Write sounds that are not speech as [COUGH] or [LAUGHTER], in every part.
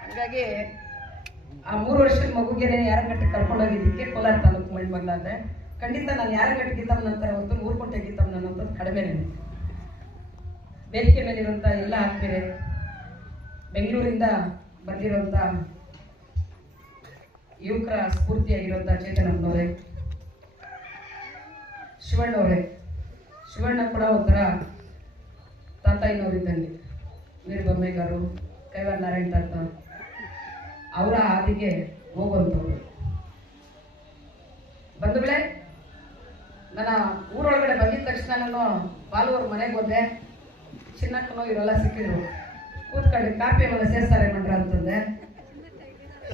ಹಂಗಾಗಿ ಆ ಮೂರು ವರ್ಷದ ಮಗುಗೆ ಯಾರಗಟ್ಟೆ ಕರ್ಕೊಂಡೋಗಿದ್ದಕ್ಕೆ ಕೋಲಾರ ತಾಲೂಕು ಮಣ್ಣು ಮಗಳಾದ್ರೆ ಖಂಡಿತ ನಾನು ಯಾರ ಗೀತಮ್ಮ ನಂತರ ಹೊತ್ತು ಊರ್ಕೊಂಟೆ ಗೀತಮ್ಮ ಅನ್ನೋಂಥದ್ದು ಕಡಿಮೆ ವೇದಿಕೆ ಮೇಲಿರುವಂಥ ಎಲ್ಲ ಆತ್ಮೀಯರೇ ಬೆಂಗಳೂರಿಂದ ಬಂದಿರುವಂಥ ಯುವಕರ ಸ್ಫೂರ್ತಿಯಾಗಿರುವಂಥ ಚೇತನಮ್ಮನವರೇ ಶಿವಣ್ಣವರೇ. ಶಿವಣ್ಣ ಕೂಡ ಒಂಥರ ತಾತಾಯಿನವರಿದ್ದಂಗೆ ವೀರಬೊಮ್ಮೆಗಾರು ಕೈವಾರ ನಾರಾಯಣ ತಾತ, ಅವರ ಹಾದಿಗೆ ಹೋಗುವಂಥವ್ರು. ಬಂಧುಗಳೇ ನನ್ನ ಊರೊಳಗಡೆ ಬಂದಿದ ತಕ್ಷಣ ನಾನು ಪಾಲುವರ್ ಮನೆಗೆ ಹೋದೆ. ಚಿನ್ನಕ್ಕೂ ಇವರೆಲ್ಲ ಸಿಕ್ಕಿದ್ರು. ಕೂತ್ಕೊಂಡು ಕಾಪಿ ಆಮೇಲೆ ಸೇರ್ತಾರೆ ಮಾಡ್ರ ಅಂತಂದೆ.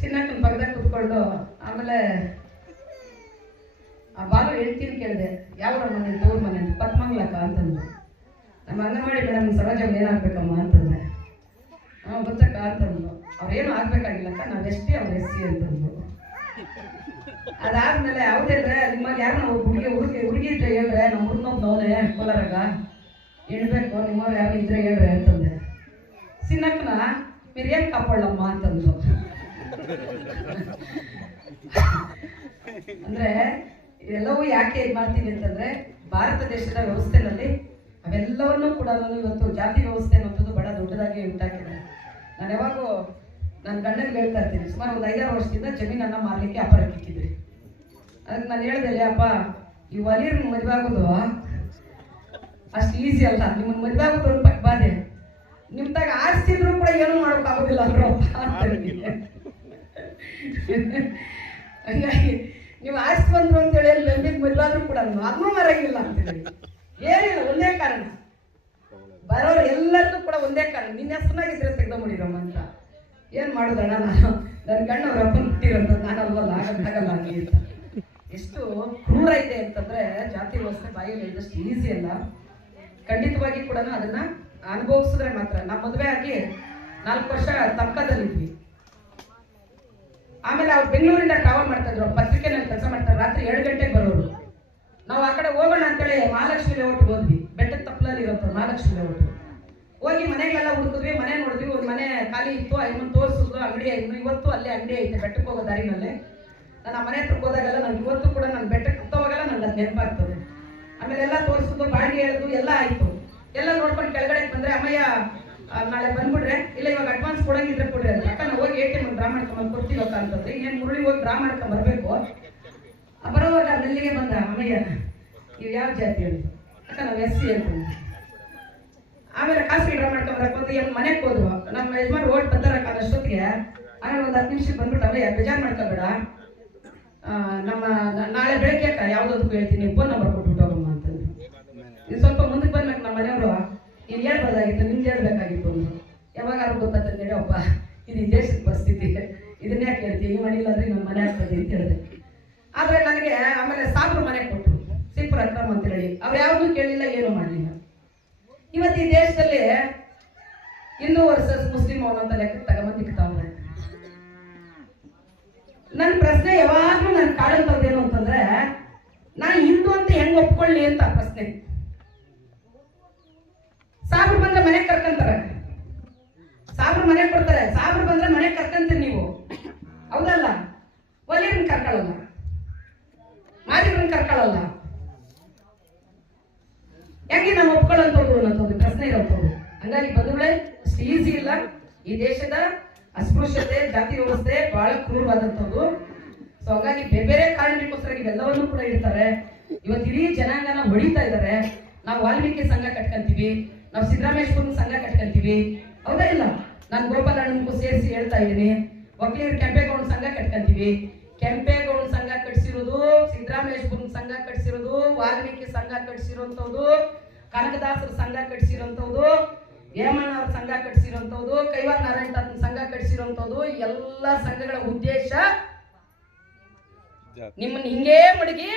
ಚಿನ್ನಕ್ಕನ ಪಕ್ಕದಾಗ ಕೂತ್ಕೊಂಡು ಆಮೇಲೆ ಆ ಬಾಲು ಹೇಳ್ತೀನಿ ಕೇಳಿದೆ ಯಾವ ಮನೆ ತೋರ್ ಮನೆ ಪದ್ಮಂಗ್ಲಕ್ಕ ಅಂತಂದು. ನಮ್ಮ ಮಾಡಿ ಮೇಡಮ್ ಸರೋಜಮ್ಮ ಏನಾಗ್ಬೇಕಮ್ಮ ಅಂತಂದೆ ಹಾಂ ಗೊತ್ತಕ್ಕ ಅಂತಂದು ಅವ್ರೇನು ಆಗ್ಬೇಕಾಗಿಲ್ಲಕ್ಕ ನಾವು ಎಷ್ಟೇ ಅವ್ರು ಎಸ್ ಸಿ ಅಂತಂದು ಅದಾದ್ಮೇಲೆ ಅವ್ರೇಂದ್ರೆ ನಿಮ್ಮಲ್ಲಿ ಯಾರು ನಾವು ಹುಡುಗಿ ಹುಡುಗಿ ಹುಡುಗಿ ಇದ್ರೆ ಹೇಳ್ರೆ ನಮ್ಮ ಹುಡುಗನೊಬ್ಬ ನೋನೆ ಕೋಲಾರಾಗ ಹೇಳ್ಬೇಕು ನಿಮ್ಮವ್ರು ಯಾರು ಇದ್ರೆ ಹೇಳ್ರೆ ಅಂತಂದೆ. ಸಿನ್ನಕ್ಕನ మీరు ಏನ್ ಕಾಪಾಡಲಮ್ಮ ಅಂತಂದು ಅಂದ್ರೆ ಇದೆಲ್ಲವೂ ಯಾಕೆ ಇದು ಮಾಡ್ತೀವಿ ಅಂತಂದ್ರೆ, ಭಾರತ ದೇಶದ ವ್ಯವಸ್ಥೆನಲ್ಲಿ ಅವೆಲ್ಲವನ್ನೂ ಕೂಡ ನಾನು ಇವತ್ತು ಜಾತಿ ವ್ಯವಸ್ಥೆ ಅನ್ನೋಂಥದ್ದು ಬಹಳ ದೊಡ್ಡದಾಗಿ ಉಂಟಾಗಿದೆ. ನಾನು ಯಾವಾಗೂ ನನ್ನ ಗಂಡನಿಗೆ ಹೇಳ್ತಾ ಇರ್ತೀನಿ ಸುಮಾರು ಒಂದು ಐದಾರು ವರ್ಷದಿಂದ ಜಮೀನನ್ನ ಮಾರಲಿಕ್ಕೆ ಅಪರಕ್ಕೆ ಇಕ್ಕಿದ್ರಿ ಅದಕ್ಕೆ ನಾನು ಹೇಳ್ದೆ ಅಪ್ಪ ಈ ಒಲಿರ್ ಮದುವೆ ಆಗೋದು ಅಷ್ಟು ಈಸಿ ಅಲ್ಲ. ನಿಮ್ಮನ್ನು ಮದುವೆ ಆಗೋದು ಒಂದು ಪಕ್ಕ ಬಾಧೆ. ನಿಮ್ ತಾಗ ಆಸ್ತಿ ಇದ್ರೂ ಕೂಡ ಏನು ಮಾಡೋಕ್ಕಾಗೋದಿಲ್ಲ ಹೇಳಿದ್ದೆ. [LAUGHS] ಹಂಗಾಗಿ ನೀವು ಆಸ್ತಿ ಬಂದ್ರು ಅಂತ ಹೇಳಿ ಬೆಂಬಿಗೆ ಮದುವೆ ಆದ್ರೂ ಕೂಡ ಅದನ್ನೂ ಮರಂಗಿಲ್ಲ ಅಂತೇಳಿ ಏನಿಲ್ಲ, ಒಂದೇ ಕಾರಣ. ಬರೋರು ಎಲ್ಲರಿಗೂ ಕೂಡ ಒಂದೇ ಕಾರಣ. ನಿನ್ನ ಹೆಸರಾಗಿದ್ರೆ ತೆಗ್ದೊಂಬಿಡಿರಮ್ಮ ಅಂತ. ಏನ್ ಮಾಡೋದಣ್ಣ ನಾನು? ನನ್ನ ಗಂಡ ಅವ್ರ ಅಪ್ಪನ ಹುಟ್ಟಿರಂತ ನಾನು ಅಲ್ವಲ್ಲ ಆಗಲ್ಲ ಅಲ್ಲಿ ಎಷ್ಟು ಕ್ರೂರ ಇದೆ ಅಂತಂದ್ರೆ ಜಾತಿ ವ್ಯವಸ್ಥೆ ಬಾಯಲ್ಲಿ ಇದಷ್ಟು ಈಸಿ ಅಲ್ಲ. ಖಂಡಿತವಾಗಿ ಕೂಡ ಅದನ್ನ ಅನುಭವಿಸಿದ್ರೆ ಮಾತ್ರ. ನಮ್ಮ ಮದುವೆ ಆಗಿ ನಾಲ್ಕು ವರ್ಷ ತಪ್ಪದಲ್ಲಿದ್ವಿ ಆಮೇಲೆ ಅವ್ರು ಬೆಂಗಳೂರಿಂದ ಟ್ರಾವೆಲ್ ಮಾಡ್ತಾ ಇದ್ರು. ಪತ್ರಿಕೆನಲ್ಲಿ ಕೆಲಸ ಮಾಡ್ತಾರೆ. ರಾತ್ರಿ ಎರಡು ಗಂಟೆಗೆ ಬರೋರು. ನಾವು ಆ ಕಡೆ ಹೋಗೋಣ ಅಂತೇಳಿ ಮಹಾಲಕ್ಷ್ಮಿ ಲೇಔಟ್ ಹೋದ್ವಿ. ಬೆಟ್ಟದ ತಪ್ಪಲಲ್ಲಿ ಇರೋದು ಮಹಾಲಕ್ಷ್ಮಿ ಲೇಔಟ್ ಹೋಗಿ ಮನೆಗೆಲ್ಲ ಹುಡುಕಿದ್ವಿ, ಮನೆ ನೋಡಿದ್ವಿ, ಒಂದು ಮನೆ ಖಾಲಿ ಇತ್ತು ಇನ್ನು ತೋರಿಸಿದ್ರು, ಅಂಗಡಿ ಇನ್ನು ಇವತ್ತು ಅಲ್ಲೇ ಅಂಗಡಿ ಐತೆ, ಬೆಟ್ಟಕ್ಕೆ ಹೋಗೋ ದಾರಿನಲ್ಲಿ. ನಾನು ಆ ಮನೆ ಹತ್ರಕ್ಕೆ ಹೋದಾಗೆಲ್ಲ ನನಗೆ ಇವತ್ತು ಕೂಡ ನಾನು ಬೆಟ್ಟಕ್ಕೆ ಹತ್ತೋವಾಗೆಲ್ಲ ನನಗೆ ಅದು ನೆನಪಾಗ್ತದೆ. ಆಮೇಲೆ ಎಲ್ಲ ತೋರಿಸಿದ್ರು ಬಾಡಿಗೆ ಹೇಳಿದ್ರು, ಎಲ್ಲ ಆಯಿತು. ಎಲ್ಲ ನೋಡ್ಕೊಂಡು ಕೆಳಗಡೆ ಬಂದರೆ, ಅಮ್ಮಯ್ಯ ನಾಳೆ ಬಂದ್ಬಿಡ್ರೆ, ಇಲ್ಲ ಇವಾಗ ಅಡ್ವಾನ್ಸ್ ಕೊಡಂಗಿದ್ರೆ ಕೊಡ್ರಿ ಅಂತ. ಯಾಕಂದ್ರೆ ಹೋಗಿ ಎ ಟಿ ಎಂ ಮಾಡ್ಕೊಂಡು ಬಂದು ಕೊಡ್ತೀವಿ ಅಂತಂದ್ರೆ, ಏನು ಮುರುಳಿ ಹೋಗಿ ಡ್ರಾ ಮಾಡ್ಕೊಂಡ್ ಬರ್ಬೇಕು ಆ, ಬಂದ ಅಮ್ಮಯ್ಯ ನೀವು ಯಾವ ಜಾತಿ ಅಕ್ಕ ನಾವು ಎಸ್ ಸಿ ಅಂತ ಆಮೇಲೆ ಖಾಸಗಿ ಡ್ರಾ ಮಾಡ್ಕೊಂಡ್ ಬರಕ್ ಬಂದು ಎಂ ಮನೆಗೆ ಹೋದ್ವು ನಮ್ಮ ಯಜಮಾನ್ ಓಟ್ ಬರ್ತಾರಕ್ಕ ಅಷ್ಟೊತ್ತಿಗೆ. ಆಮೇಲೆ ಒಂದು ಹತ್ತು ನಿಮಿಷಕ್ಕೆ ಬಂದ್ಬಿಟ್ಟು ಅಮ್ಮಯ್ಯ ಬೇಜಾರು ಮಾಡ್ಕೋಬೇಡ. ನಮ್ಮ ನಾಳೆ ಬೆಳಗ್ಗೆ ಅಕ್ಕ ಯಾವುದಕ್ಕೂ ಹೇಳ್ತೀನಿ ಫೋನ್ ನಂಬರ್ ಕೊಟ್ಬಿಟ್ಟು ಹೋಗಮ್ಮ ಅಂತಂದ್ರೆ. ಇದು ಸ್ವಲ್ಪ ಮುಂದಕ್ಕೆ ಬರ್ಬೇಕು ನಮ್ಮ ಮನೆಯವರು ನೀವು ಹೇಳ್ಬೋದಾಗಿತ್ತು ನಿಮ್ಗೆ ಹೇಳ್ಬೇಕಾಗಿತ್ತು ಅಂದ್ರು. ಯಾವಾಗಾದ್ರೂ ಗೊತ್ತಾಗ್ತದೆ ಹೇಳಪ್ಪ ಇದು ದೇಶದ ಪರಿಸ್ಥಿತಿ. ಇದನ್ನೇ ಯಾಕೆ ಹೇಳ್ತೀವಿ ಈ ಮನೆ ಇಲ್ಲಾಂದ್ರೆ ನಮ್ಮ ಮನೆ ಆಗ್ತದೆ ಅಂತ ಹೇಳಿದೆ. ಆದ್ರೆ ನನಗೆ ಆಮೇಲೆ ಸಾಬ್ರು ಮನೆ ಕೊಟ್ಟರು ಸಿಪ್ರ ಅಕ್ರಮ್ ಅಂತ ಹೇಳಿ ಅವ್ರು ಯಾವ್ದು ಕೇಳಿಲ್ಲ, ಏನೂ ಮಾಡಲಿಲ್ಲ. ಇವತ್ತು ಈ ದೇಶದಲ್ಲಿ ಹಿಂದೂ ವರ್ಸಸ್ ಮುಸ್ಲಿಂ ಅನ್ನೋಂಥ ಲೆಕ್ಕಕ್ಕೆ ತಗೊಂಬಂದು ನನ್ನ ಪ್ರಶ್ನೆ ಯಾವಾಗ್ಲೂ ನನ್ನ ಕಾಡಂತದ್ದು ಬಂದೇನು ಅಂತಂದ್ರೆ, ನಾನು ಹಿಂದೂ ಅಂತ ಹೆಂಗ್ ಒಪ್ಕೊಳ್ಳಿ ಅಂತ ಪ್ರಶ್ನೆ. ಸಾಬ್ರು ಬಂದ್ರೆ ಮನೆಗೆ ಕರ್ಕಂತಾರೆ. ಸಾಬ್ರು ಮನೆಗೆ ಕೊಡ್ತಾರೆ. ಸಾಬ್ರು ಬಂದ್ರೆ ಮನೆ ಕರ್ಕಂತೀರಿ. ಹೆಂಗೆ ನಾವು ಒಪ್ಕೊಳ್ಳೋಂಥದ್ದು ಅನ್ನೋದು ಪ್ರಶ್ನೆ ಇರೋದು ಹಂಗಾಗಿ ಬಂಧುಗಳೇ, ಅಷ್ಟು ಈಸಿ ಇಲ್ಲ. ಈ ದೇಶದ ಅಸ್ಪೃಶ್ಯತೆ, ಜಾತಿ ವ್ಯವಸ್ಥೆ ಬಹಳ ಕ್ರೂರವಾದಂಥದ್ದು. ಸೊ ಹಾಗಾಗಿ ಬೇರೆ ಬೇರೆ ಕಾರಣಕ್ಕೋಸ್ಕರ ಇವೆಲ್ಲವನ್ನೂ ಕೂಡ ಇರ್ತಾರೆ ಇವತ್ತು ಇಡೀ ಜನಾಂಗನ ಹೊಡಿತಾ ಇದ್ದಾರೆ. ನಾವು ವಾಲ್ಮೀಕಿ ಸಂಘ ಕಟ್ಕೊಂತೀವಿ, ನಾವು ಸಿದ್ದರಾಮೇಶ್ವರ ಸಂಘ ಕಟ್ಕೊಂತೀವಿ. ಹೌದಾ ಇಲ್ಲ? ನಾನು ಗೋಪಾಲಣ್ಣನಿಗೂ ಸೇರಿಸಿ ಹೇಳ್ತಾ ಇದ್ದೀನಿ. ವಕೀಲರು ಕೆಂಪೇಗೌಡ ಸಂಘ ಕಟ್ಕೊಂತೀವಿ. ಕೆಂಪೇಗೌಡ ಸಂಘ ಕಟ್ಸಿರೋದು ಸಿದ್ದರಾಮೇಶ್ವರ ಸಂಘ ಕಟ್ಸಿರೋದು, ವಾಲ್ಮೀಕಿ ಸಂಘ ಕಟ್ಸಿರೋಂಥದ್ದು. ಕನಕದಾಸರ ಸಂಘ ಕಟ್ಸಿರೋಂಥದ್ದು ಹೇಮಣ್ಣವ್ರ ಸಂಘ ಕಟ್ಸಿರೋಂಥದ್ದು ಕೈವಾರ ನಾರಾಯಣ ಸಂಘ ಕಟ್ಸಿರೋಂಥದ್ದು ಎಲ್ಲ ಸಂಘಗಳ ಉದ್ದೇಶ ನಿಮ್ಮನ್ನ ಹಿಂಗೇ ಮಡಗಿ.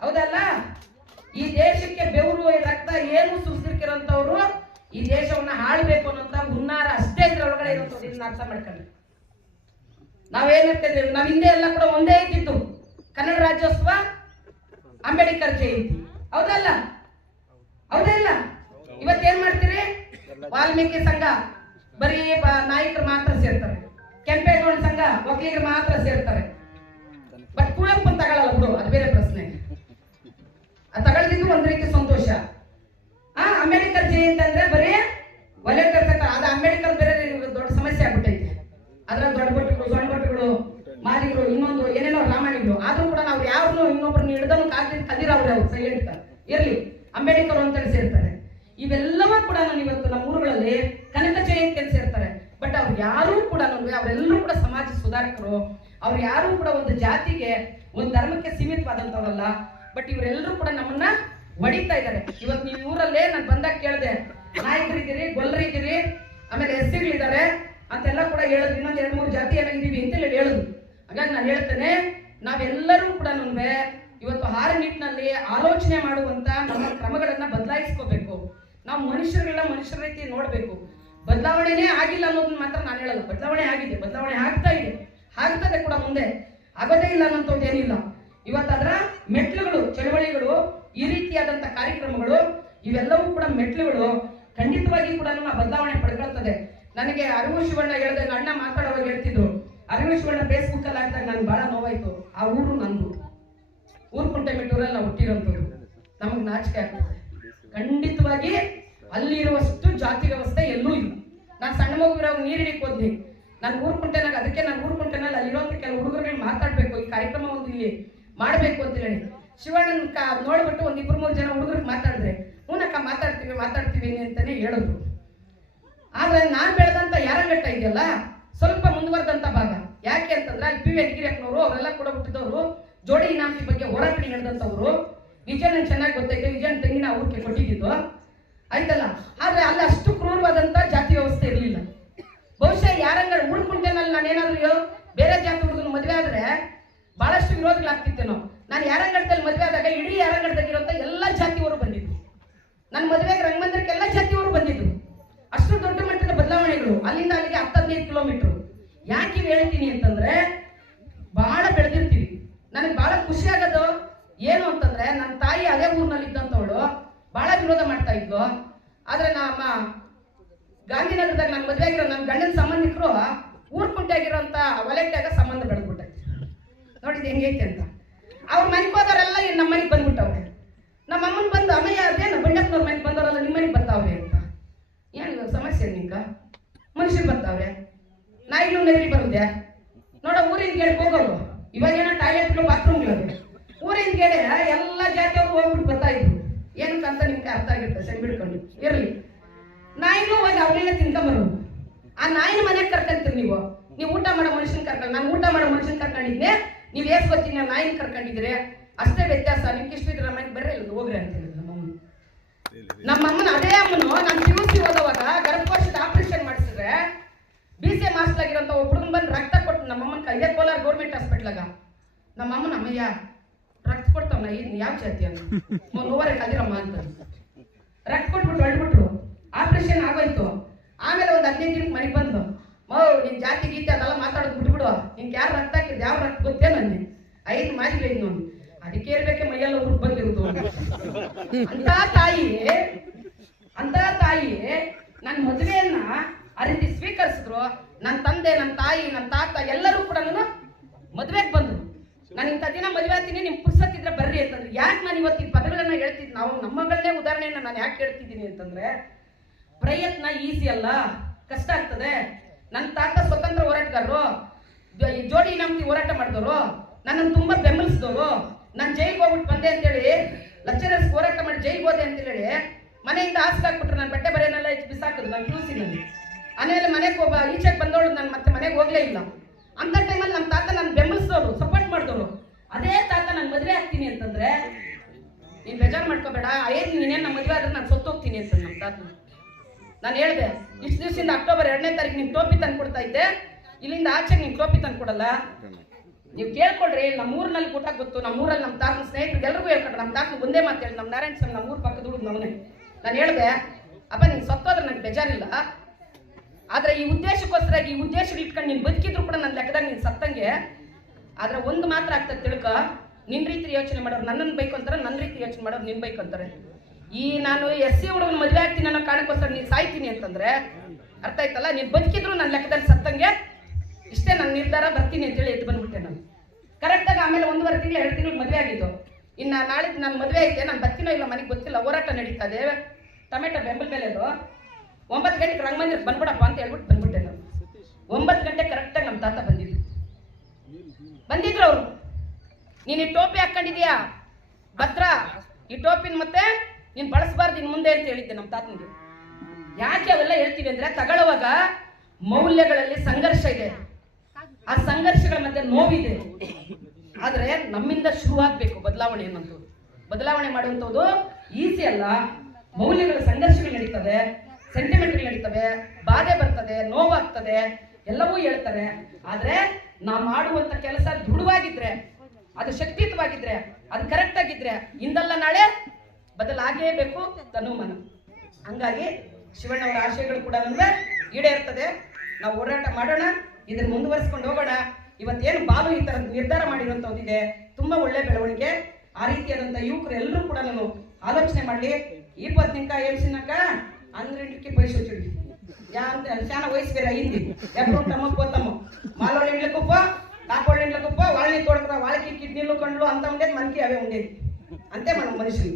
ಹೌದಲ್ಲ? ಈ ದೇಶಕ್ಕೆ ಬೆವರು ರಕ್ತ ಏನು ಸುರಿಸಿರ್ಕಿರೋಂಥವ್ರು ಈ ದೇಶವನ್ನ ಆಳ್ಬೇಕು ಅನ್ನೋಂತ ಹುನ್ನಾರ ಅಷ್ಟೇ ಇದ್ರೊಳಗಡೆ ಇರೋಂಥದ್ದು ಇದನ್ನ ಅರ್ಥ ಮಾಡ್ಕೊಂಡು ನಾವೇನಿರ್ತೇವೆ ನಾವ್ ಹಿಂದೆ ಎಲ್ಲ ಕೂಡ ಒಂದೇ ಇದ್ದಿದ್ದು. ಕನ್ನಡ ರಾಜ್ಯೋತ್ಸವ ಅಂಬೇಡ್ಕರ್ ಜಯಂತಿ. ಹೌದಲ್ಲ? ಹೌದಾ ಇಲ್ಲ? ಇವತ್ತೇನ್ ಮಾಡ್ತೀರಿ? ವಾಲ್ಮೀಕಿ ಸಂಘ, ಬರೀ ನಾಯಕರು ಮಾತ್ರ ಸೇರ್ತಾರೆ. ಕೆಂಪೇಗೌಡ ಸಂಘ ಒಕ್ಕಲಿಗರು ಮಾತ್ರ ಸೇರ್ತಾರೆ. ಬಟ್ ಕೂಳಪ್ಪನ್ ತಗೊಳ್ಳಲ್ಲ ಬಿಡು, ಅದು ಬೇರೆ ಪ್ರಶ್ನೆ. ಅದು ತಗೊಳ್ದಿದ್ದು ಒಂದ್ ರೀತಿ ಸಂತೋಷ. ಆ, ಅಂಬೇಡ್ಕರ್ ಜಯಂತಿ ಅಂದ್ರೆ ಬರೀ ಕರ್ತಾರೆ ಅದು ಅಂಬೇಡ್ಕರ್ ಬೇರೆ ದೊಡ್ಡ ಸಮಸ್ಯೆ ಆಗ್ಬಿಟ್ಟೈತೆ. ಅದ್ರ ದೊಡ್ಡ ಭಟ್ಗಳು ಸಣ್ಣ ಭಟ್ಗಳು ಮಾರಿಗಳು ಇನ್ನೊಂದು, ಏನೇನೋ ರಾಮಾಯಣಗಳು, ಆದ್ರೂ ಕೂಡ ನಾವು ಯಾರನ್ನು ಇನ್ನೊಬ್ರನ್ನ ಹಿಡ್ದನ್ನು ಕಾದಿರ ಅವ್ರೆ ಅವ್ರು ಸೈಲೆಂಟ್ ಇರ್ಲಿ. ಅಂಬೇಡ್ಕರ್ ಅಂತೇಳಿ ಸೇರ್ತಾರೆ. ಇವೆಲ್ಲವೂ ಕೂಡ ನಾನು ಇವತ್ತು ನಮ್ಮ ಊರುಗಳಲ್ಲಿ ಕನಕ ಜಯಂತಿ ಅಂತ ಸೇರ್ತಾರೆ. ಬಟ್ ಅವ್ರು ಯಾರೂ ಕೂಡ ಅವರೆಲ್ಲರೂ ಕೂಡ ಸಮಾಜ ಸುಧಾರಕರು. ಅವ್ರು ಯಾರೂ ಕೂಡ ಒಂದು ಜಾತಿಗೆ, ಒಂದು ಧರ್ಮಕ್ಕೆ ಸೀಮಿತವಾದಂಥವ್ರಲ್ಲ. ಬಟ್ ಇವರೆಲ್ಲರೂ ಕೂಡ ನಮ್ಮನ್ನ ಹೊಡಿತಾ ಇದ್ದಾರೆ. ಇವತ್ತು ನೀವು ಊರಲ್ಲೇ ನಾನು ಬಂದಾಗ ಕೇಳಿದೆ, ನಾಯಕರಿದ್ದೀರಿ, ಗೊಲ್ಲರಿದ್ದೀರಿ, ಆಮೇಲೆ ಎಸ್ಸಿಗಳಿದ್ದಾರೆ ಅಂತೆಲ್ಲ ಕೂಡ ಹೇಳೋದು ಇನ್ನೊಂದು ಎರಡು ಮೂರು ಜಾತಿ ಏನಾಗಿದ್ದೀವಿ ಅಂತ ಹೇಳಿ ಹೇಳಿದ್ರು. ಹಾಗಾಗಿ ನಾನು ಹೇಳ್ತೇನೆ, ನಾವೆಲ್ಲರೂ ಕೂಡ ಇವತ್ತು ಹಾರ ನಿಟ್ಟಿನಲ್ಲಿ ಆಲೋಚನೆ ಮಾಡುವಂತ ನಮ್ಮ ಕ್ರಮಗಳನ್ನ ಬದಲಾಯಿಸ್ಕೋಬೇಕು. ನಾವು ಮನುಷ್ಯರುಗಳನ್ನ ಮನುಷ್ಯರ ರೀತಿ ನೋಡಬೇಕು. ಬದಲಾವಣೆನೇ ಆಗಿಲ್ಲ ಅನ್ನೋದನ್ನ ಮಾತ್ರ ನಾನು ಹೇಳಲ್ಲ. ಬದಲಾವಣೆ ಆಗಿದೆ, ಬದಲಾವಣೆ ಆಗ್ತಾ ಇದೆ. ಆಗ್ತದೆ ಕೂಡ ಮುಂದೆ. ಆಗೋದೇ ಇಲ್ಲ ಅನ್ನೋಂಥದ್ದು ಏನಿಲ್ಲ. ಇವತ್ತು ಅದರ ಮೆಟ್ಲುಗಳು ಚಳವಳಿಗಳು, ಈ ರೀತಿಯಾದಂತ ಕಾರ್ಯಕ್ರಮಗಳು, ಇವೆಲ್ಲವೂ ಕೂಡ ಮೆಟ್ಲುಗಳು ಖಂಡಿತವಾಗಿ ಕೂಡ ನಮ್ಮ ಬದಲಾವಣೆ ಪಡ್ಕೊಳ್ತದೆ. ನನಗೆ ಅರಿವು ಶಿವಣ್ಣ ಹೇಳಿದಾಗ ಅಣ್ಣ ಮಾತಾಡುವಾಗ ಹೇಳ್ತಿದ್ರು. ಅರಿವು ಶಿವಣ್ಣ ಫೇಸ್ಬುಕ್ ಅಲ್ಲಿ ಹಾಕಿದಾಗ ನಾನು ಬಹಳ ನೋವಾಯ್ತು. ಆ ಊರು ನಂದು. ಊರು ಕುಂಟೆಮೆಟ್ಟೂರಲ್ಲಿ ನಾವು ಹುಟ್ಟಿರೋಂಥದ್ದು ನಮಗೆ ನಾಚಿಕೆ ಆಗ್ತದೆ. ಖಂಡಿತವಾಗಿ ಅಲ್ಲಿರುವಷ್ಟು ಜಾತಿ ವ್ಯವಸ್ಥೆ ಎಲ್ಲೂ ಇಲ್ಲ. ನಾನು ಸಣ್ಣ ಮಗು ಇರೋ ನೀರು ಹಿಡಿಕ್ ಹೋದ್ನಿ. ನಾನು ಊರು ಕುಂಟೆನಾಗ ಅದಕ್ಕೆ ನಾನು ಊರು ಕುಂಟೆನಲ್ಲಿ ಅಲ್ಲಿರೋಂಥ ಕೆಲವು ಹುಡುಗರುಗಳು ಮಾತಾಡಬೇಕು. ಈ ಕಾರ್ಯಕ್ರಮ ಒಂದು ಇಲ್ಲಿ ಮಾಡಬೇಕು ಅಂತ ಹೇಳಿ. ಶಿವಣ್ಣನ ಕಾ ನೋಡ್ಬಿಟ್ಟು ಒಂದು ಇಬ್ಬರು ಮೂರು ಜನ ಹುಡುಗರಿಗೆ ಮಾತಾಡಿದ್ರೆ, ಹೂನಕ್ಕ ಮಾತಾಡ್ತೀವಿ ಮಾತಾಡ್ತೀವಿ ಅಂತಾನೆ ಹೇಳಿದ್ರು ಆದರೆ ನಾನು ಬೆಳೆದಂತ ಯಾರಂಗಟ್ಟ ಇದೆಯಲ್ಲ, ಸ್ವಲ್ಪ ಮುಂದುವರೆದಂತ ಭಾಗ. ಯಾಕೆ ಅಂತಂದ್ರೆ ಅಲ್ಲಿ ಪಿ ವಿ ಯಡಿಯೂರಪ್ಪನವರು ಅವರೆಲ್ಲ ಕೂಡ ಹುಟ್ಟಿದವರು ಜೋಡಿ ಇನಾಮತಿ ಬಗ್ಗೆ ಹೋರಾಟ ನಡೆದಂತವ್ರು ವಿಜಯನ ಚೆನ್ನಾಗಿ ಗೊತ್ತೈತೆ, ವಿಜಯನ ತೆಂಗಿನ ಅವ್ರಿಗೆ ಕೊಟ್ಟಿದ್ದು. ಆಯ್ತಲ್ಲ? ಆದ್ರೆ ಅಲ್ಲಿ ಅಷ್ಟು ಕ್ರೂರವಾದಂತ ಜಾತಿ ವ್ಯವಸ್ಥೆ ಇರಲಿಲ್ಲ. ಬಹುಶಃ ಯಾರಂಗ ಉಳ್ಕುಂಟೆನಲ್ಲಿ ನಾನೇನಾದ್ರೂ ಬೇರೆ ಜಾತಿ ಹುಡುಗನ ಮದುವೆ ಆದ್ರೆ ಬಹಳಷ್ಟು ವಿರೋಧಗಳಾಗ್ತಿತ್ತೇನೋ. ನಾನು ಯಾರಂಗಡದಲ್ಲಿ ಮದುವೆ ಆದಾಗ ಇಡೀ ಯಾರಂಗಡದಾಗಿರುವಂತ ಎಲ್ಲ ಜಾತಿಯವರು ಬಂದಿದ್ರು. ನನ್ನ ಮದುವೆಗೆ ರಂಗಮಂದಿರಕ್ಕೆ ಎಲ್ಲ ಜಾತಿಯವರು ಬಂದಿದ್ರು. ಅಷ್ಟು ದೊಡ್ಡ ಮಟ್ಟದ ಬದಲಾವಣೆಗಳು ಅಲ್ಲಿಂದ ಅಲ್ಲಿಗೆ ಹದಿನೈದು ಕಿಲೋಮೀಟರ್ ಯಾಕೆ ಹೇಳ್ತೀನಿ ಅಂತಂದ್ರೆ, ಬಹಳ ನನಗೆ ಬಹಳ ಖುಷಿ ಆಗೋದು ಏನು ಅಂತಂದ್ರೆ ನನ್ನ ತಾಯಿ ಅದೇ ಊರಿನಲ್ಲಿ ಇದ್ದಂಥವಳು ಬಹಳ ವಿರೋಧ ಮಾಡ್ತಾ ಇದ್ಲು. ಆದ್ರೆ ನಮ್ಮ ಗಾಂಧಿನಗರದಾಗ ನನ್ನ ಮದುವೆ ಆಗಿರೋ ನನ್ನ ಗಂಡನ ಸಂಬಂಧಿಕರು ಊರ್ ಕುಂಟೆಯಾಗಿರೋಂಥ ವಲಯಟ್ಟಾಗ ಸಂಬಂಧ ಬೆಳೆದ್ಬಿಟ್ಟೈತೆ. ನೋಡಿದ್ ಹೆಂಗೈತೆ ಅಂತ. ಅವ್ರ ಮನೆಗೆ ಹೋದವರೆಲ್ಲ ನಮ್ಮ ಮನೆಗೆ ಬಂದ್ಬಿಟ್ಟವ್ರೆ. ನಮ್ಮ ಅಮ್ಮನ ಬಂದು ಅಮ್ಮಯ್ಯ ಅದೇನು ಬಂಡಪ್ಪನವ್ರ ಮನೆಗೆ ಬಂದವರೆಲ್ಲ ನಿಮ್ಮ ಮನೆಗೆ ಬರ್ತಾವ್ರೆ ಅಂತ. ಏನು ಸಮಸ್ಯೆ ನಿಂಗ? ಮನುಷ್ಯರು ಬರ್ತಾವ್ರೆ. ನಾಯಿಗಳು ನೆರಳಿ ಬರುದೆ? ನೋಡ ಊರಿಂದ ಗೇಡ್ ಹೋಗೋರು. ಇವಾಗ ಏನೋ ಟಾಯ್ಲೆಟ್ಗಳು ಬಾತ್ರೂಮ್ಗಳು ಊರಿಂದ ಗೇಡೆ ಎಲ್ಲ ಜಾತಿಯವರು ಹೋಗ್ಬಿಟ್ಟು ಬರ್ತಾ ಇದ್ರು. ಏನಕ್ಕಂತ ನಿಮ್ಗೆ ಅರ್ಥ ಆಗಿರ್ತದೆ ಸರಿ ಬಿಡ್ಕೊಂಡು. ಇರಲಿ. ನಾಯಿನೂ ಹೋಗಿ ಅವಳಿನ ತಿನ್ಕೊಂಬರು ಆ ನಾಯಿನ ಮನೆಗೆ ಕರ್ಕೊಂತೀರಿ ನೀವು? ನೀವು ಊಟ ಮಾಡೋ ಮನುಷ್ಯನ ಕರ್ಕೊಂಡು, ನಾನು ಊಟ ಮಾಡೋ ಮನುಷ್ಯನ ಕರ್ಕೊಂಡಿದ್ದೆ ನೀವು ಏಸ್ ಗೊತ್ತೀನಿ ನಾನು ನಾಯಿನ ಕರ್ಕೊಂಡಿದ್ರೆ ಅಷ್ಟೇ ವ್ಯತ್ಯಾಸ. ನಿಮ್ಗೆ ಇಷ್ಟ ಇದ್ರೆ ಮನೆಗೆ ಇಲ್ಲ ಹೋಗ್ರಿ ಅಂತ ಹೇಳಿದ್ರು ನಮ್ಮ ಅಮ್ಮನ. ಅದೇ ಅಮ್ಮನು. ನಾನು ತಿರುಗಿಸಿ ಹೋದವಾಗ ಗರ್ಭಕೋಶದ ನಮ್ಮ ಅಮ್ಮನ ಅಮ್ಮಯ್ಯ ರಕ್ತ ಕೊಡ್ತಾವನ ಇನ್ ಯಾವ ಜಾತಿ ಅಂತ. [LAUGHS] ನೋವರೆ ಕದಿರಮ್ಮ ಅಂತ. ರಕ್ತ ಕೊಟ್ಬಿಟ್ಟು ಹೊಳ್ಬಿಟ್ರು ಆಪರೇಷನ್ ಆಗೋಯ್ತು. ಆಮೇಲೆ ಒಂದು ಹದಿನೈದು ದಿನಕ್ಕೆ ಮನೆಗೆ ಬಂದು ಮೌ ನಿನ್ ಜಾತಿ ಗೀತೆ ಅದೆಲ್ಲ ಮಾತಾಡೋದು ಬಿಟ್ಬಿಡು. ನಿನ್ಗೆ ಯಾರು ರಕ್ತ ಹಾಕಿದ್ದು ಯಾವ ರಕ್ತ ಗೊತ್ತೇ ನನಗೆ ಐದು ಮಾತಿಲ್ಲ ಇನ್ನು ಅದಕ್ಕೆ ಇರ್ಬೇಕೆ ಮೈಯೆಲ್ಲ ಊರು ಬಂದಿರುವುದು ಅಂತ ತಾಯಿ ಅಂತ ತಾಯಿ ನನ್ನ ಮದುವೆಯನ್ನ ಆ ರೀತಿ ಸ್ವೀಕರಿಸಿದ್ರು. ನನ್ನ ತಂದೆ ನನ್ನ ತಾಯಿ ನನ್ನ ತಾತ ಎಲ್ಲರೂ ಕೂಡ ಮದುವೆಗೆ ಬಂದ್ರು. ನಾನು ಇಂಥ ದಿನ ಮದುವೆ ಆಗ್ತೀನಿ, ನಿಮ್ ಪುಸ್ತಕಿದ್ರೆ ಬರ್ರಿ ಅಂತಂದ್ರೆ. ಯಾಕೆ ನಾನು ಇವತ್ತು ಈ ಪದಗಳನ್ನ ಹೇಳ್ತಿದ್ ನಾವು ನಮ್ಮಗಳನ್ನೇ ಉದಾಹರಣೆಯನ್ನ ನಾನು ಯಾಕೆ ಹೇಳ್ತಿದ್ದೀನಿ ಅಂತಂದ್ರೆ, ಪ್ರಯತ್ನ ಈಸಿ ಅಲ್ಲ, ಕಷ್ಟ ಆಗ್ತದೆ. ನನ್ನ ತಾತ ಸ್ವತಂತ್ರ ಹೋರಾಟಗಾರರು ಜೋಡಿ ನಮ್ಗೆ ಹೋರಾಟ ಮಾಡಿದವರು, ನನ್ನನ್ನು ತುಂಬಾ ಬೆಂಬಲಿಸಿದವರು. ನಾನು ಜೈಲಿಗೆ ಹೋಗ್ಬಿಟ್ಟು ಬಂದೆ ಅಂತೇಳಿ ಲೆಕ್ಚರರ್ಸ್ ಹೋರಾಟ ಮಾಡಿ ಜೈಲಿಗೆ ಹೋದೆ ಅಂತ ಹೇಳಿ ಮನೆಯಿಂದ ಹಾಕ್ಬಿಟ್ರು. ನಾನು ಬಟ್ಟೆ ಬರೆಯನ್ನೆಲ್ಲ ಬಿಸಾಕಿದ್ರು ನಾನು ಕ್ಯೂಸಿನಲ್ಲಿ ಆಮೇಲೆ ಮನೆಗೆ ಹೋಗ ಈಚೆಗೆ ಬಂದವಳು ನಾನು ಮತ್ತೆ ಮನೆಗೆ ಹೋಗ್ಲೇ ಇಲ್ಲ. ಅಂತ ಟೈಮಲ್ಲಿ ನಮ್ಮ ತಾತ ನನ್ನ ಬೆಂಬಲಿಸಿದವರು ಸಪೋರ್ಟ್ ಮಾಡಿದವರು ಅದೇ ತಾತ ನಾನು ಮದುವೆ ಆಗ್ತೀನಿ ಅಂತಂದ್ರೆ, ನೀನ್ ಬೇಜಾರು ಮಾಡ್ಕೋಬೇಡ, ಏನ್ ನೀನೇನು ನಮ್ಮ ಮದುವೆ ಆದ್ರೆ ನಾನು ಸತ್ತೋಗ್ತೀನಿ ಅಂತ ನಮ್ಮ ತಾತನ. ನಾನು ಹೇಳಿದೆ, ಇಷ್ಟು ದಿವಸದಿಂದ ಅಕ್ಟೋಬರ್ ಎರಡನೇ ತಾರೀಕು ನಿಮ್ಗೆ ಟೋಪಿ ತಂದು ಕೊಡ್ತಾ ಇದ್ದೆ, ಇಲ್ಲಿಂದ ಆಚೆಗೆ ನಿಮ್ಗೆ ಟೋಪಿ ತಂದು ಕೊಡಲ್ಲ. ನೀವು ಕೇಳ್ಕೊಳ್ರಿ ನಮ್ಮ ಊರಿನಲ್ಲಿ ಊಟ ಗೊತ್ತು ನಮ್ಮ ಊರಲ್ಲಿ ನಮ್ಮ ತಾತನ ಸ್ನೇಹಿತರಿಗೆ ಎಲ್ರಿಗೂ ಹೇಳ್ಕೊಂಡ್ರೆ ನಮ್ಮ ತಾತನ ಒಂದೇ ಮಾತು ಹೇಳಿ ನಮ್ಮ ನಾರಾಯಣ ಸ್ವಾಮಿ ನಮ್ಮ ಊರ ಪಕ್ಕದ ಹುಡುಗ ನವನೇ ನಾನು ಹೇಳಿದೆ, ಅಪ್ಪ ನೀನು ಸತ್ತೋದ್ರೆ ನನಗೆ ಬೇಜಾರಿಲ್ಲ. ಆದ್ರೆ ಈ ಉದ್ದೇಶಕ್ಕೋಸ್ಕರ ಈ ಉದ್ದೇಶಗಳು ಇಟ್ಕೊಂಡು ನೀನು ಬದುಕಿದ್ರು ಕೂಡ ನನ್ನ ಲೆಕ್ಕದಾಗ ನೀನು ಸತ್ತಂಗೆ. ಆದ್ರೆ ಒಂದು ಮಾತ್ರ ಆಗ್ತದೆ ತಿಳ್ಕ. ನಿನ್ ರೀತಿ ಯೋಚನೆ ಮಾಡೋರು ನನ್ನನ್ನು ಬೈಕೊಂತಾರೆ ನನ್ನ ರೀತಿ ಯೋಚನೆ ಮಾಡೋರು ನಿನ್ ಬೈಕೊಂತಾರೆ ಈ ನಾನು ಎಸ್ ಸಿ ಹುಡುಗನ ಮದುವೆ ಆಗ್ತೀನಿ ಅನ್ನೋ ಕಾರಣಕ್ಕೋಸ್ಕರ ನೀನು ಸಾಯ್ತೀನಿ ಅಂತಂದ್ರೆ ಅರ್ಥ ಆಯ್ತಲ್ಲ? ನೀನು ಬದುಕಿದ್ರು ನನ್ನ ಲೆಕ್ಕದಲ್ಲಿ ಸತ್ತಂಗೆ ಇಷ್ಟೇ ನನ್ನ ನಿರ್ಧಾರ ಬರ್ತೀನಿ ಅಂತೇಳಿ ಎದ್ದು ಬಂದ್ಬಿಟ್ಟೆ ನಾನು. ಕರೆಕ್ಟಾಗಿ ಆಮೇಲೆ ಒಂದೂವರೆ ತಿಂಗಳು, ಎರಡು ತಿಂಗಳು ಮದುವೆ ಆಗಿದ್ದು. ಇನ್ನು ನಾಳೆ ನನ್ನ ಮದುವೆ ಐತೆ ನಾನು ಬರ್ತೀನೋ ಇಲ್ಲ ಮನೆಗೆ ಗೊತ್ತಿಲ್ಲ, ಹೋರಾಟ ನಡೀತದೆ ಟೊಮೆಟೊ ಬೆಂಬಲ ಬೆಲೆದು ಒಂಬತ್ತು ಗಂಟೆಗೆ ರಂಗಮಂದಿರಕ್ಕೆ ಬಂದ್ಬಿಡಪ್ಪ ಅಂತ ಹೇಳ್ಬಿಟ್ಟು ಬಂದ್ಬಿಟ್ಟೆ ನಾನು. ಒಂಬತ್ತು ಗಂಟೆ ಕರೆಕ್ಟಾಗಿ ನಮ್ಮ ತಾತ ಬಂದಿದ್ರು. ಬಂದಿದ್ರು ಅವರು. ನೀನು ಈ ಟೋಪಿ ಹಾಕೊಂಡಿದ್ಯಾ? ಭದ್ರ, ಈ ಟೋಪಿನ ಮತ್ತೆ ನೀನು ಬಳಸಬಾರ್ದು ಇನ್ನು ಮುಂದೆ ಅಂತ ಹೇಳಿದ್ದೆ ನಮ್ಮ ತಾತನಿಗೆ. ಯಾಕೆ ಅವೆಲ್ಲ ಹೇಳ್ತೀವಿ ಅಂದ್ರೆ ತಗೊಳ್ಳುವಾಗ ಮೌಲ್ಯಗಳಲ್ಲಿ ಸಂಘರ್ಷ ಇದೆ. ಆ ಸಂಘರ್ಷಗಳ ಮಧ್ಯೆ ನೋವಿದೆ. ಆದರೆ ನಮ್ಮಿಂದ ಶುರುವಾಗಬೇಕು ಬದಲಾವಣೆ ಅನ್ನೋದು. ಬದಲಾವಣೆ ಮಾಡುವಂಥದ್ದು ಈಸಿ ಅಲ್ಲ. ಮೌಲ್ಯಗಳ ಸಂಘರ್ಷಗಳು ನಡೀತದೆ ಸೆಂಟಿಮೆಂಟ್ಗಳು ನಡೀತವೆ, ಬಾಧೆ ಬರ್ತದೆ, ನೋವಾಗ್ತದೆ, ಎಲ್ಲವೂ ಹೇಳ್ತಾರೆ. ಆದರೆ ನಾವು ಮಾಡುವಂತ ಕೆಲಸ ದೃಢವಾಗಿದ್ರೆ ಅದು ಶಕ್ತಿಯುತವಾಗಿದ್ರೆ, ಅದು ಕರೆಕ್ಟ್ ಆಗಿದ್ರೆ, ಇಂದಲ್ಲ ನಾಳೆ ಬದಲಾಗೇ ಬೇಕು ಹಾಗಾಗಿ ಹಂಗಾಗಿ ಶಿವಣ್ಣವರ ಆಶಯಗಳು ಕೂಡ ನಮಗೆ ಈಡೇರ್ತದೆ. ನಾವು ಹೋರಾಟ ಮಾಡೋಣ, ಇದನ್ನ ಮುಂದುವರಿಸ್ಕೊಂಡು ಹೋಗೋಣ. ಇವತ್ತೇನು ಬಾಲು ಈ ಥರ ನಿರ್ಧಾರ ಮಾಡಿರುವಂಥದ್ದಿದೆ ತುಂಬ ಒಳ್ಳೆ ಬೆಳವಣಿಗೆ. ಆ ರೀತಿಯಾದಂಥ ಯುವಕರು ಎಲ್ಲರೂ ಕೂಡ ನಾನು ಆಲೋಚನೆ ಮಾಡಲಿ. ಇಪ್ಪತ್ತು ಪತ್ನಿಕ ಏಳು ಸಿನಕ ಅಂದ್ರೆ ಪೈಸೆ ಚುಡಿ ಯಾ ಅಂತ ಶಾನ ವಯಸ್ಸು ಬೇರೆ ಅಯ್ಯಿಂದಿ ಯಾಕೆ ತಮ್ಮ ಪೋತಮ್ಮ? ಮಾಲೋಳಿ ಎಂಡ್ಲಿಕ್ಕಪ್ಪ పో నాకోళ్ళ ఇండ్లకు పో వాళ్ళని తోడుకురా. వాళ్ళకి కిడ్నీలు కండ్లు అంతా ఉండేది మనకి అవే ఉండేది. అంతే మనం మనుషులు